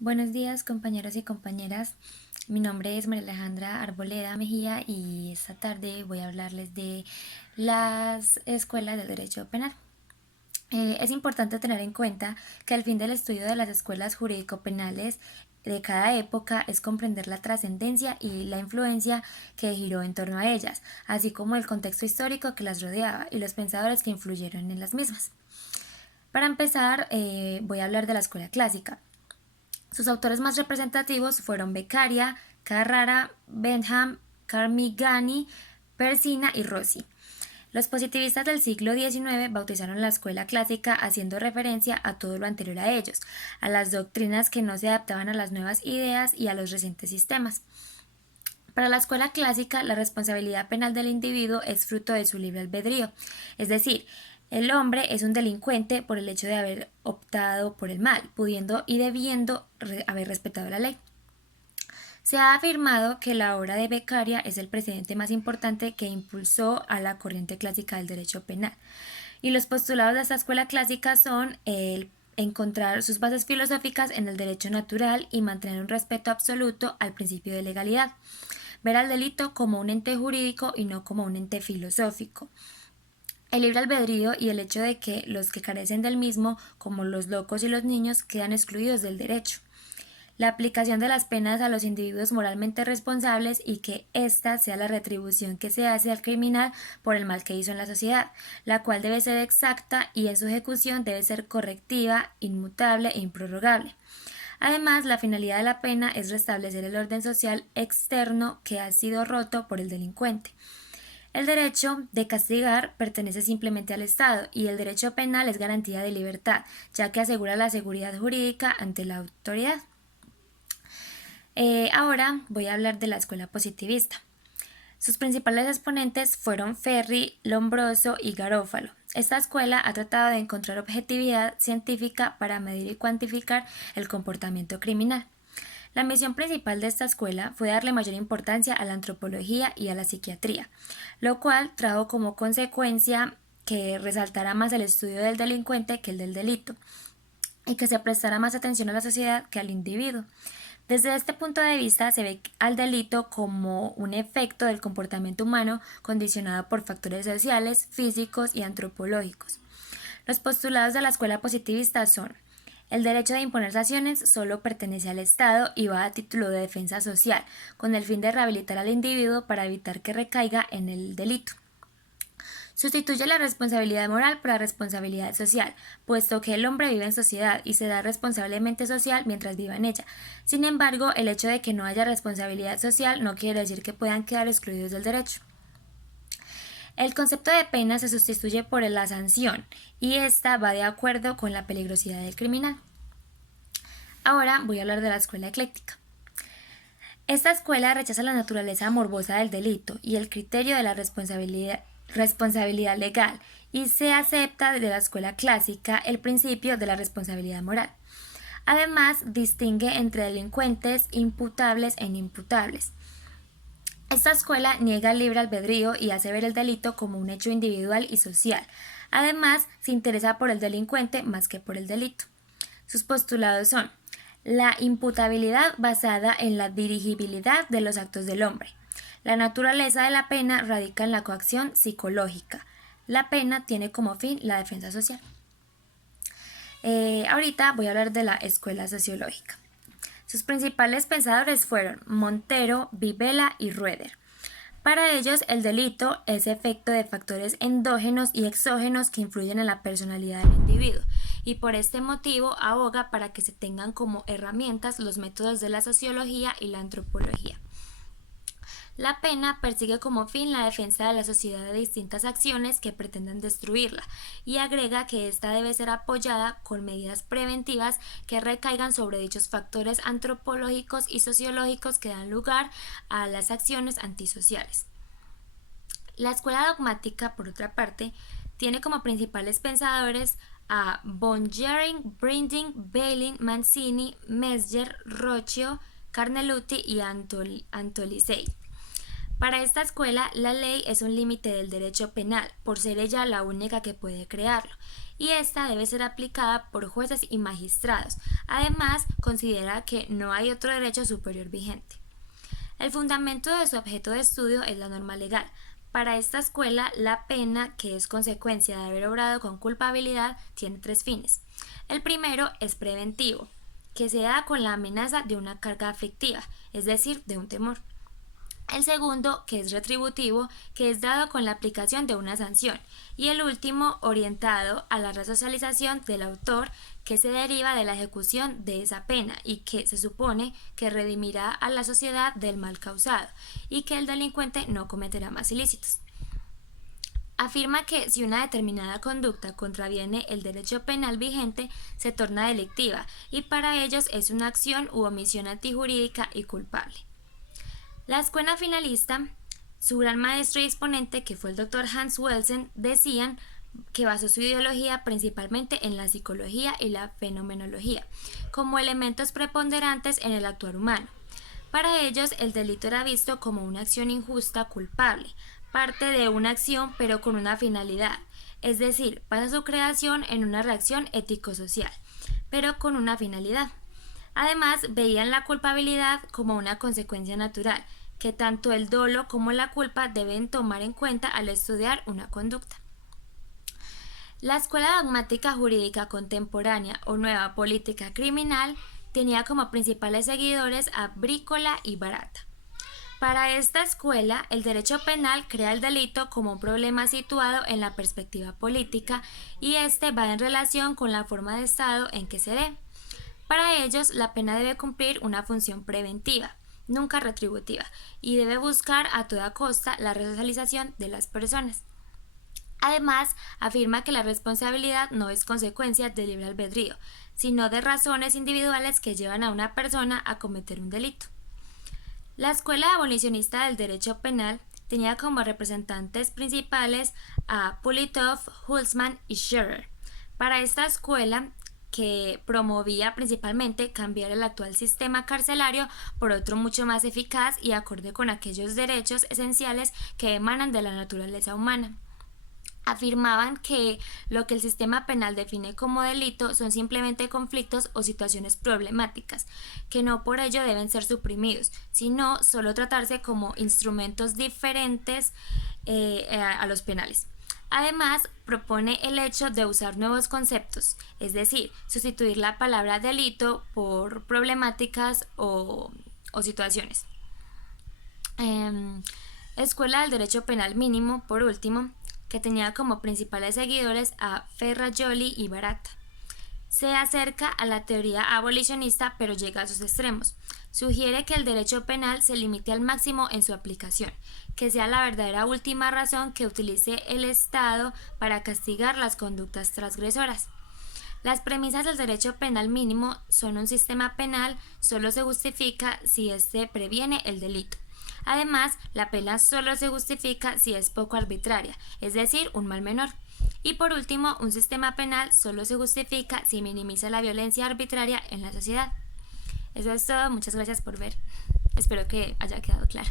Buenos días, compañeros y compañeras. Mi nombre es María Alejandra Arboleda Mejía y esta tarde voy a hablarles de las escuelas del derecho penal. Es importante tener en cuenta que el fin del estudio de las escuelas jurídico-penales de cada época es comprender la trascendencia y la influencia que giró en torno a ellas, así como el contexto histórico que las rodeaba y los pensadores que influyeron en las mismas. Para empezar, voy a hablar de la escuela clásica. Sus autores más representativos fueron Beccaria, Carrara, Bentham, Carmigani, Persina y Rossi. Los positivistas del siglo XIX bautizaron la escuela clásica haciendo referencia a todo lo anterior a ellos, a las doctrinas que no se adaptaban a las nuevas ideas y a los recientes sistemas. Para la escuela clásica, la responsabilidad penal del individuo es fruto de su libre albedrío, es decir, el hombre es un delincuente por el hecho de haber optado por el mal, pudiendo y debiendo haber respetado la ley. Se ha afirmado que la obra de Beccaria es el precedente más importante que impulsó a la corriente clásica del derecho penal. Y los postulados de esta escuela clásica son el encontrar sus bases filosóficas en el derecho natural y mantener un respeto absoluto al principio de legalidad. Ver al delito como un ente jurídico y no como un ente filosófico. El libre albedrío y el hecho de que los que carecen del mismo, como los locos y los niños, quedan excluidos del derecho. La aplicación de las penas a los individuos moralmente responsables y que ésta sea la retribución que se hace al criminal por el mal que hizo en la sociedad, la cual debe ser exacta y en su ejecución debe ser correctiva, inmutable e improrrogable. Además, la finalidad de la pena es restablecer el orden social externo que ha sido roto por el delincuente. El derecho de castigar pertenece simplemente al Estado y el derecho penal es garantía de libertad, ya que asegura la seguridad jurídica ante la autoridad. Ahora voy a hablar de la escuela positivista. Sus principales exponentes fueron Ferri, Lombroso y Garofalo. Esta escuela ha tratado de encontrar objetividad científica para medir y cuantificar el comportamiento criminal. La misión principal de esta escuela fue darle mayor importancia a la antropología y a la psiquiatría, lo cual trajo como consecuencia que resaltara más el estudio del delincuente que el del delito, y que se prestara más atención a la sociedad que al individuo. Desde este punto de vista se ve al delito como un efecto del comportamiento humano condicionado por factores sociales, físicos y antropológicos. Los postulados de la escuela positivista son: el derecho de imponer sanciones solo pertenece al Estado y va a título de defensa social, con el fin de rehabilitar al individuo para evitar que recaiga en el delito. Sustituye la responsabilidad moral por la responsabilidad social, puesto que el hombre vive en sociedad y se da responsablemente social mientras viva en ella. Sin embargo, el hecho de que no haya responsabilidad social no quiere decir que puedan quedar excluidos del derecho. El concepto de pena se sustituye por la sanción y esta va de acuerdo con la peligrosidad del criminal. Ahora voy a hablar de la escuela ecléctica. Esta escuela rechaza la naturaleza morbosa del delito y el criterio de la responsabilidad legal y se acepta de la escuela clásica el principio de la responsabilidad moral. Además, distingue entre delincuentes imputables e inimputables. Esta escuela niega el libre albedrío y hace ver el delito como un hecho individual y social. Además, se interesa por el delincuente más que por el delito. Sus postulados son: la imputabilidad basada en la dirigibilidad de los actos del hombre. La naturaleza de la pena radica en la coacción psicológica. La pena tiene como fin la defensa social. Ahorita voy a hablar de la escuela sociológica. Sus principales pensadores fueron Montero, Vivela y Rueder. Para ellos, el delito es efecto de factores endógenos y exógenos que influyen en la personalidad del individuo, y por este motivo aboga para que se tengan como herramientas los métodos de la sociología y la antropología. La pena persigue como fin la defensa de la sociedad de distintas acciones que pretenden destruirla y agrega que ésta debe ser apoyada con medidas preventivas que recaigan sobre dichos factores antropológicos y sociológicos que dan lugar a las acciones antisociales. La escuela dogmática, por otra parte, tiene como principales pensadores a von Gering, Brinding, Bailyn, Mancini, Mesger, Roccio, Carneluti y Antolisei. Para esta escuela, la ley es un límite del derecho penal, por ser ella la única que puede crearlo, y esta debe ser aplicada por jueces y magistrados. Además, considera que no hay otro derecho superior vigente. El fundamento de su objeto de estudio es la norma legal. Para esta escuela, la pena, que es consecuencia de haber obrado con culpabilidad, tiene 3 fines. El primero es preventivo, que se da con la amenaza de una carga aflictiva, es decir, de un temor. El segundo, que es retributivo, que es dado con la aplicación de una sanción. Y el último, orientado a la resocialización del autor, que se deriva de la ejecución de esa pena y que se supone que redimirá a la sociedad del mal causado y que el delincuente no cometerá más ilícitos. Afirma que si una determinada conducta contraviene el derecho penal vigente, se torna delictiva y para ellos es una acción u omisión antijurídica y culpable. La escuela finalista, su gran maestro y exponente, que fue el Dr. Hans Welsen, decían que basó su ideología principalmente en la psicología y la fenomenología, como elementos preponderantes en el actuar humano. Para ellos, el delito era visto como una acción injusta, culpable, parte de una acción pero con una finalidad, es decir, pasa su creación en una reacción ético-social, pero con una finalidad. Además, veían la culpabilidad como una consecuencia natural, que tanto el dolo como la culpa deben tomar en cuenta al estudiar una conducta. La Escuela Dogmática Jurídica Contemporánea o Nueva Política Criminal tenía como principales seguidores a Brícola y Barata. Para esta escuela, el derecho penal crea el delito como un problema situado en la perspectiva política y este va en relación con la forma de Estado en que se dé. Para ellos, la pena debe cumplir una función preventiva, nunca retributiva, y debe buscar a toda costa la resocialización de las personas. Además, afirma que la responsabilidad no es consecuencia del libre albedrío, sino de razones individuales que llevan a una persona a cometer un delito. La escuela abolicionista del derecho penal tenía como representantes principales a Pulitov, Hulsman y Scherer. Para esta escuela, que promovía principalmente cambiar el actual sistema carcelario por otro mucho más eficaz y acorde con aquellos derechos esenciales que emanan de la naturaleza humana. Afirmaban que lo que el sistema penal define como delito son simplemente conflictos o situaciones problemáticas, que no por ello deben ser suprimidos, sino solo tratarse como instrumentos diferentes a los penales. Además, propone el hecho de usar nuevos conceptos, es decir, sustituir la palabra delito por problemáticas o situaciones. Escuela del Derecho Penal Mínimo, por último, que tenía como principales seguidores a Ferrajoli y Barata. Se acerca a la teoría abolicionista pero llega a sus extremos. Sugiere que el derecho penal se limite al máximo en su aplicación, que sea la verdadera última razón que utilice el Estado para castigar las conductas transgresoras. Las premisas del derecho penal mínimo son un sistema penal solo se justifica si éste previene el delito. Además, la pena solo se justifica si es poco arbitraria, es decir, un mal menor. Y por último, un sistema penal solo se justifica si minimiza la violencia arbitraria en la sociedad. Eso es todo, muchas gracias por ver. Espero que haya quedado claro.